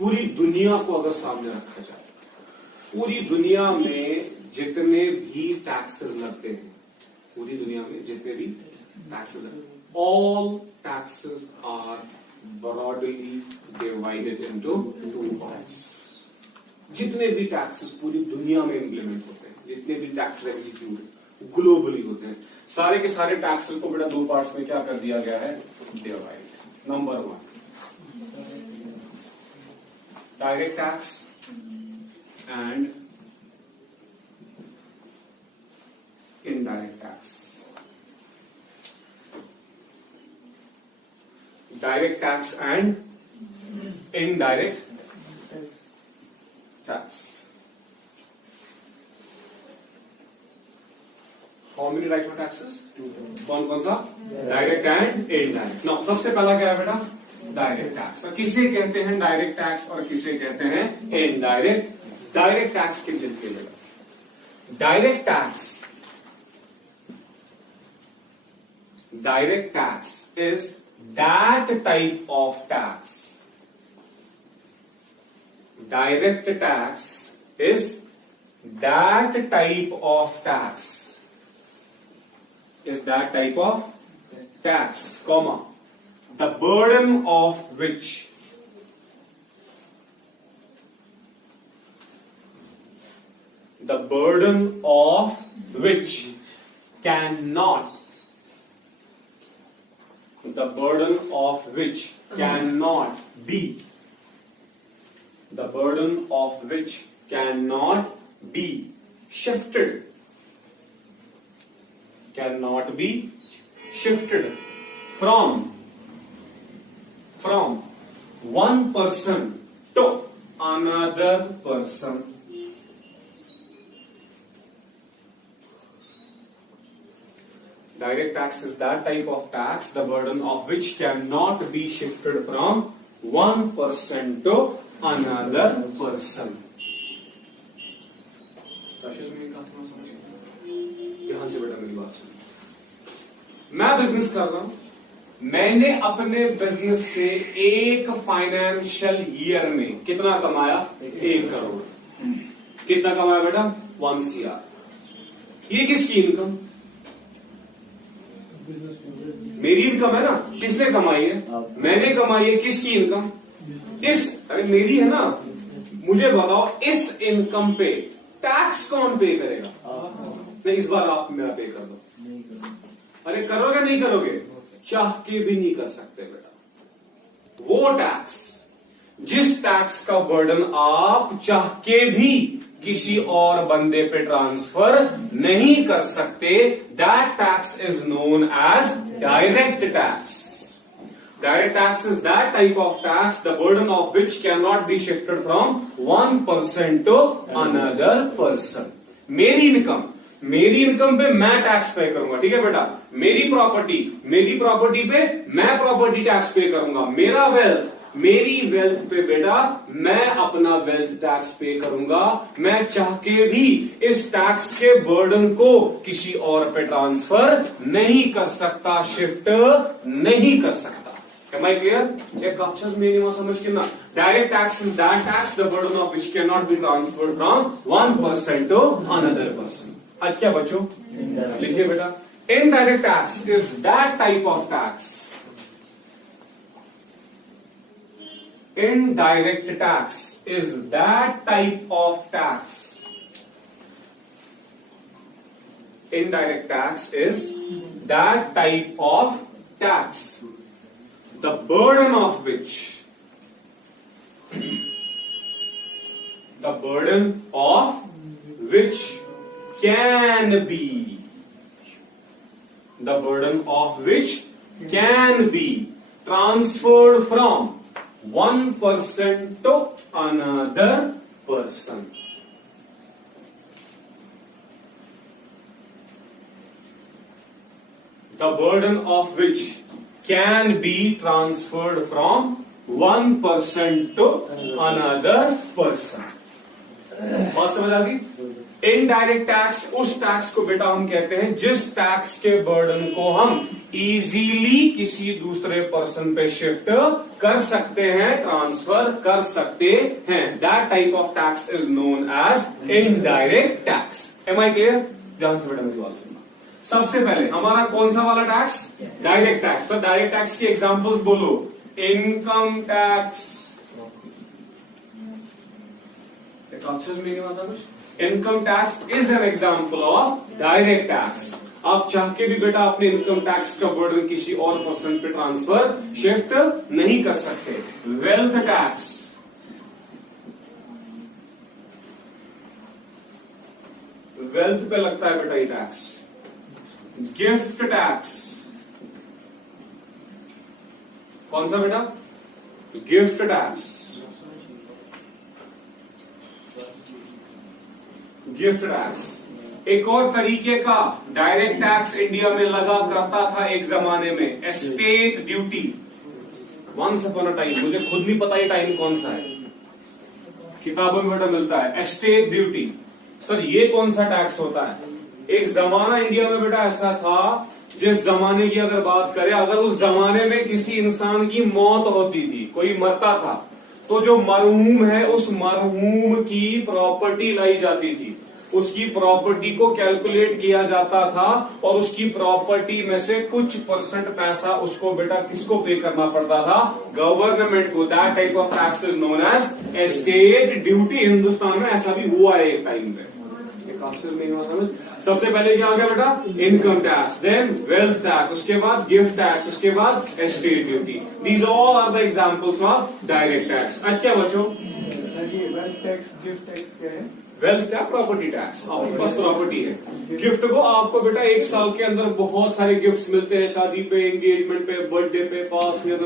पूरी दुनिया को अगर सामने रखा जाए, पूरी दुनिया में जितने भी टैक्सेस लगते हैं, पूरी दुनिया में जितने भी टैक्सेस लगते हैं, all taxes are broadly divided into two parts. जितने भी टैक्सेस पूरी दुनिया में इंप्लीमेंट होते हैं, जितने भी टैक्सेस एग्जीक्यूट ग्लोबली होते हैं, सारे के सारे टैक्सेस को बेटा दो पार्ट्स में क्या कर दिया गया है, divide. Number 1 direct tax and indirect tax. Direct tax and indirect tax. How many types of taxes? कौन कौन सा? Direct and indirect. नाउ सबसे पहला क्या है बेटा? Direct tax. और किसे कहते हैं डायरेक्ट टैक्स और किसे कहते हैं इनडायरेक्ट? डायरेक्ट टैक्स के जिनके बेटा direct tax is that type of tax. Direct tax is that type of tax. Is that type of tax, comma, the burden of which cannot be shifted from one person to another person. Direct tax is that type of tax, the burden of which cannot be shifted from one person to another person. ध्यान से बेटा मेरी बात सुनो। मैं business कर रहा हूं, मैंने अपने बिजनेस से एक फाइनेंशियल ईयर में कितना कमाया? 1 करोड़। कितना कमाया बेटा? 1 CR। ये किसकी इनकम? मेरी इनकम है ना। किसने कमाई है? मैंने कमाई है। किसकी इनकम? अरे मेरी है ना। मुझे बताओ इस इनकम पे टैक्स कौन पे करेगा? नहीं, इस बार आप मेरा पे कर दो। अरे करोगे नहीं करोगे? चाह के भी नहीं कर सकते बेटा। वो टैक्स, जिस टैक्स का बर्डन आप चाह के भी किसी और बंदे पे ट्रांसफर नहीं कर सकते, that tax is known as direct tax. Direct tax is that type of tax, the burden of which cannot be shifted from one person to another person. मेरी इनकम पे मैं टैक्स पे करूंगा, ठीक है बेटा। मेरी प्रॉपर्टी पे मैं प्रॉपर्टी टैक्स पे करूंगा। मेरी वेल्थ पे बेटा मैं अपना वेल्थ टैक्स पे करूंगा। मैं चाह के भी इस टैक्स के बर्डन को किसी और पे ट्रांसफर नहीं कर सकता, शिफ्ट नहीं कर सकता। Am I clear? एक अक्षर मिनिमम समझ के ना। Direct tax is that tax, the burden of which cannot be transferred from one person to another person. आज क्या बच्चों? लिखिए बेटा। Indirect tax is that type of tax. Indirect tax is that type of tax. Indirect tax is that type of tax, the burden of which can be transferred from one person to another person. The burden of which can be transferred from one person to another person. बात समझ आ गई? Indirect tax उस tax को बेटा हम कहते हैं जिस टैक्स के बर्डन को हम इजीली किसी दूसरे पर्सन पे शिफ्ट कर सकते हैं, ट्रांसफर कर सकते हैं। That type of tax is known as indirect tax. Am I clear? ध्यान से बेटा मेरी बात सुनना। सबसे पहले हमारा कौन सा वाला टैक्स? Direct tax. तो डायरेक्ट टैक्स की एग्जांपल्स बोलो। Income tax, income tax is an example of direct tax. आप चाह के भी बेटा अपने इनकम टैक्स का बर्डन किसी और पर्सन पे ट्रांसफर शिफ्ट नहीं कर सकते। वेल्थ टैक्स, वेल्थ पे लगता है बेटा ये टैक्स। गिफ्ट टैक्स, कौन सा बेटा? Gift tax. गिफ्ट टैक्स एक और तरीके का डायरेक्ट टैक्स इंडिया में लगा करता था एक जमाने में, estate duty. Once upon a time, मुझे खुद नहीं पता ये टाइम कौन सा है, किताबों में बेटा मिलता है एस्टेट ड्यूटी। सर ये कौन सा टैक्स होता है? एक जमाना इंडिया में बेटा ऐसा था, जिस जमाने की अगर बात करें, अगर उस जमाने में किसी इंसान की मौत होती थी, कोई मरता था, तो जो मरहूम है उस मरहूम की प्रॉपर्टी लाई जाती थी, उसकी प्रॉपर्टी को कैलकुलेट किया जाता था और उसकी प्रॉपर्टी में से कुछ परसेंट पैसा उसको बेटा किसको पे करना पड़ता था? गवर्नमेंट को। That type of tax is known as estate duty. Hindustan में ऐसा भी हुआ है एक टाइम पे। नहीं हुआ समझ? सबसे पहले क्या आ गया बेटा? Income tax, then wealth tax, उसके बाद गिफ्ट टैक्स, उसके बाद estate duty. These all are the examples of direct tax. आज क्या बच्चों? वेल्थ टैक्स, गिफ्ट टैक्स क्या है? वेल्थ क्या? Property tax. आपके पास प्रॉपर्टी है। गिफ्ट को आपको बेटा एक साल के अंदर बहुत सारे गिफ्ट्स मिलते हैं, शादी पे, एंगेजमेंट पे, बर्थडे पे, पास में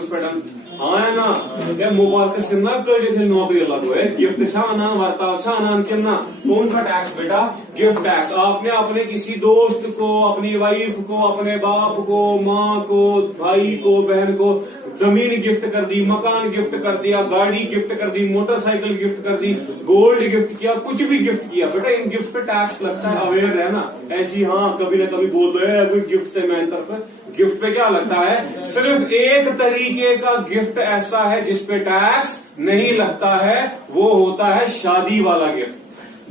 हाँ है ना, मुबारक सिन्ना कर नौकरी अलग है, गिफ्ट छाना वर्ताव छाना कितना, कौन सा टैक्स बेटा? Gift tax. आपने अपने किसी दोस्त को, अपनी वाइफ को, अपने बाप को, माँ को, भाई को, बहन को जमीन गिफ्ट कर दी, मकान गिफ्ट कर दिया, गाड़ी गिफ्ट कर दी, मोटरसाइकिल गिफ्ट कर दी, गोल्ड गिफ्ट किया, कुछ भी गिफ्ट किया बेटा, इन गिफ्ट पे टैक्स लगता है। अवेयर रहना। ऐसी हाँ कभी ना कभी बोल दो कोई गिफ्ट से मैं तरफ, गिफ्ट पे क्या लगता है? सिर्फ एक तरीके का गिफ्ट ऐसा है जिसपे टैक्स नहीं लगता है, वो होता है शादी वाला गिफ्ट।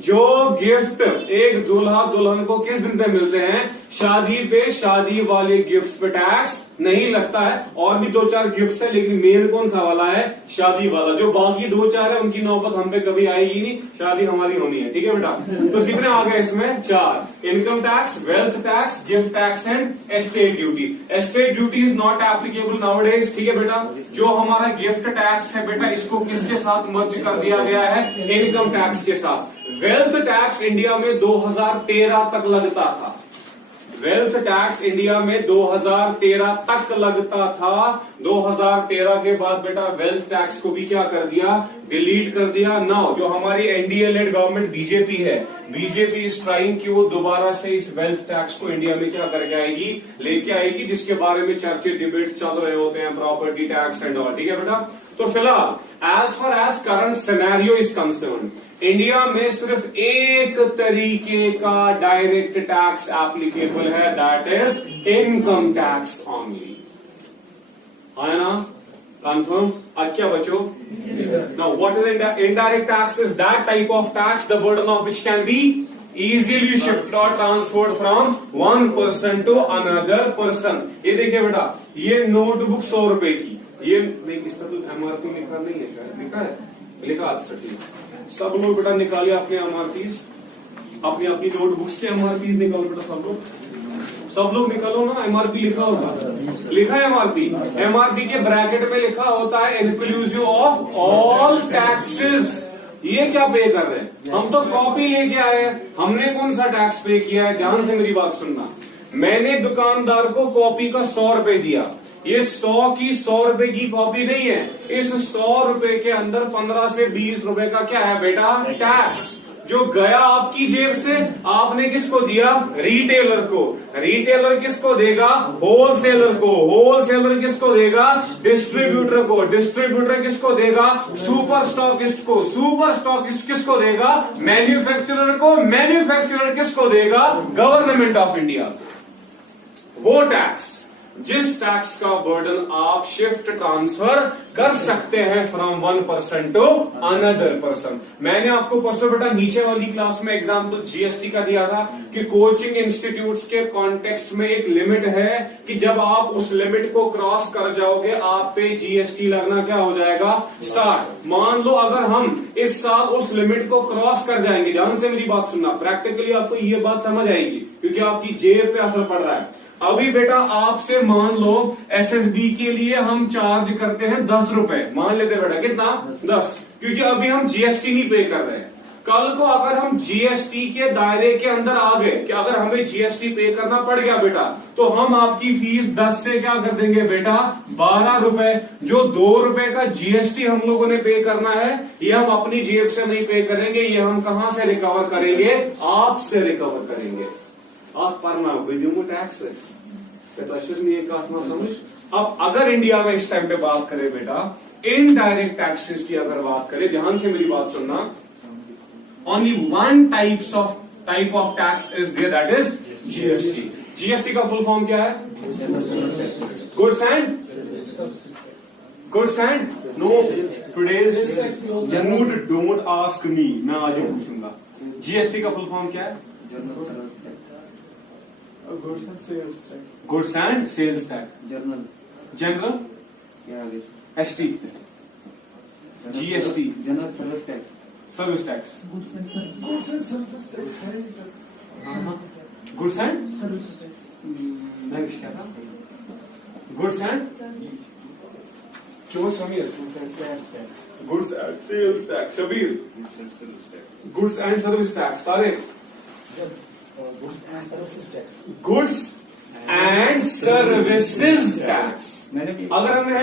जो गिफ्ट एक दूल्हा दुल्हन को किस दिन पे मिलते हैं? शादी पे। शादी वाले गिफ्ट्स पे टैक्स नहीं लगता है। और भी दो चार गिफ्ट्स है, लेकिन मेन कौन सा वाला है? शादी वाला। जो बाकी दो चार है उनकी नौबत हम पे कभी आएगी नहीं, शादी हमारी होनी है। ठीक है बेटा? तो कितने आ गए इसमें? 4। Income tax, wealth tax, gift tax and estate duty. Estate duty is not applicable nowadays. ठीक है बेटा? जो हमारा गिफ्ट टैक्स है बेटा, इसको किसके साथ मर्ज कर दिया गया है? इनकम टैक्स के साथ। वेल्थ टैक्स इंडिया में 2013 तक लगता था। वेल्थ टैक्स इंडिया में 2013 तक लगता था। 2013 के बाद बेटा वेल्थ टैक्स को भी क्या कर दिया? डिलीट कर दिया। नाउ जो हमारी एनडीए लेड गवर्नमेंट बीजेपी है, बीजेपी इज ट्राइंग कि वो दोबारा से इस वेल्थ टैक्स को इंडिया में क्या करके आएगी? लेके आएगी, जिसके बारे में चर्चे डिबेट्स चल रहे होते हैं, प्रॉपर्टी टैक्स एंड ऑल। ठीक है बेटा? तो फिलहाल as far as current scenario is concern, India में सिर्फ एक तरीके का डायरेक्ट टैक्स एप्लीकेबल है, that is income tax only. है ना? कंफर्म? अब क्या बच्चों? Now what is indirect tax? Is that type of tax the burden of which can be easily shifted or transferred from one person to another person। ये देखिए बेटा, ये notebook 100 रुपए की, ये नहीं, इसका तो एमआरपी लिखा नहीं है, शायद लिखा है, लिखा आज से। सब लोग बेटा निकालिए अपने एमआरपीज, अपनी अपनी नोटबुक्स के एमआरपीज निकालो बेटा, सब लोग निकालो ना। एमआरपी लिखा होगा, लिखा है एमआरपी। एमआरपी के ब्रैकेट में लिखा होता है इंक्लूसिव ऑफ ऑल टैक्सेस। ये क्या पे कर रहे हैं? हम तो कॉपी लेके आए हैं, हमने कौन सा टैक्स पे किया है? ध्यान से मेरी बात सुनना। मैंने दुकानदार को कॉपी का 100 रुपए दिया, ये 100 की 100 रुपए की कॉपी नहीं है, इस 100 रुपए के अंदर 15 से 20 रुपए का क्या है बेटा? टैक्स। जो गया आपकी जेब से, आपने किसको दिया? रिटेलर को। रिटेलर किसको देगा? होलसेलर को। होलसेलर किसको देगा? डिस्ट्रीब्यूटर को। डिस्ट्रीब्यूटर किसको देगा? सुपर स्टॉकिस्ट को। सुपर स्टॉकिस्ट किसको देगा? मैन्युफैक्चरर को। मैन्युफैक्चरर किसको देगा? Government of India. वो टैक्स जिस टैक्स का बर्डन आप शिफ्ट ट्रांसफर कर सकते हैं from one person to another person. मैंने आपको परसों बेटा नीचे वाली क्लास में एग्जांपल जीएसटी का दिया था कि कोचिंग इंस्टीट्यूट्स के कॉन्टेक्स्ट में एक लिमिट है कि जब आप उस लिमिट को क्रॉस कर जाओगे आप पे जीएसटी लगना क्या हो जाएगा, स्टार्ट। मान लो अगर हम इस साल उस लिमिट को क्रॉस कर जाएंगे, ध्यान से मेरी बात सुनना, प्रैक्टिकली आपको ये बात समझ आएगी क्योंकि आपकी जेब पे असर पड़ रहा है। अभी बेटा आपसे मान लो एसएसबी के लिए हम चार्ज करते हैं 10 रुपए, मान लेते बेटा कितना 10, क्योंकि अभी हम जीएसटी नहीं पे कर रहे हैं। कल को अगर हम जीएसटी के दायरे के अंदर आ गए कि अगर हमें जीएसटी पे करना पड़ गया बेटा, तो हम आपकी फीस 10 से क्या कर देंगे बेटा 12 रुपए। जो 2 रुपए का जीएसटी हम लोगों ने पे करना है ये हम अपनी जेब से नहीं पे करेंगे, ये हम कहां से रिकवर करेंगे, आपसे रिकवर करेंगे। आप पढ़ना विदिम टैक्सेस समझ। अब अगर इंडिया में इस टाइम पे बात करें बेटा इनडायरेक्ट टैक्सेस की अगर बात करें, ध्यान से मेरी बात सुनना, only one type of tax is there, that is GST. GST का फुल फॉर्म क्या है, goods and no today's mood don't ask me, मैं आज पूछूंगा जीएसटी का फुल फॉर्म क्या है, goods and sales tax, goods and sales tax, general ST, GST general service tax, service tax, goods and services tax है sir, goods and services tax, नहीं क्या था, गुड्स एंड क्यों Sameer, goods and sales tax, Shabir goods and service tax, Tariq goods and services tax, goods and services tax. मैंने अगर हमने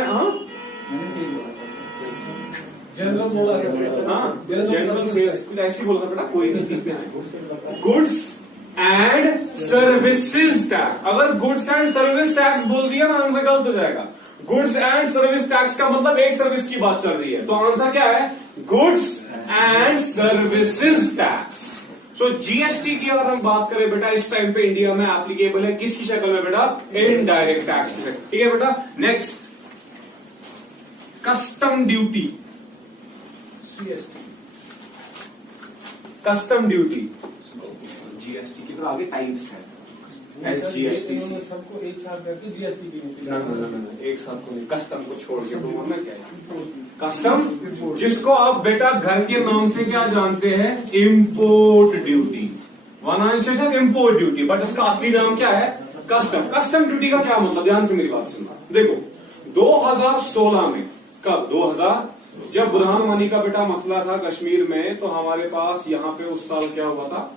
general बोला general sales कुछ ऐसी बोला था बेटा, कोई नहीं सीखने आए। गुड्स एंड सर्विसेज टैक्स, अगर गुड्स एंड सर्विस टैक्स बोल दिया ना आंसर गलत हो जाएगा। गुड्स एंड सर्विस टैक्स का मतलब एक सर्विस की बात चल रही है, तो आंसर क्या है, goods and services tax. So GST की अगर हम बात करें बेटा इस टाइम पे इंडिया में एप्लीकेबल है किसकी शक्ल में बेटा, इनडायरेक्ट टैक्स में, ठीक है बेटा। Next custom duty, custom duty, GST की तो आगे टाइप्स है, एसजीएसटी, सबको एक साथ करके जीएसटी की एक साथ को नहीं, कस्टम को छोड़ के तो ना क्या है कस्टम, जिसको आप बेटा घर के नाम से क्या जानते हैं, इम्पोर्ट ड्यूटी, वनांश इम्पोर्ट ड्यूटी, बट इसका असली नाम क्या है, कस्टम। कस्टम ड्यूटी का क्या मतलब, ध्यान से मेरी बात सुनना, देखो 2016 में, कब 2000 जब बुरहान वानी का बेटा मसला था कश्मीर में, तो हमारे पास यहाँ पे उस साल क्या हुआ था,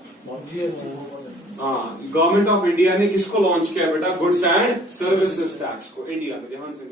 हाँ, गवर्नमेंट ऑफ इंडिया ने किसको लॉन्च किया बेटा, गुड्स एंड सर्विसेज टैक्स को इंडिया में, ध्यान से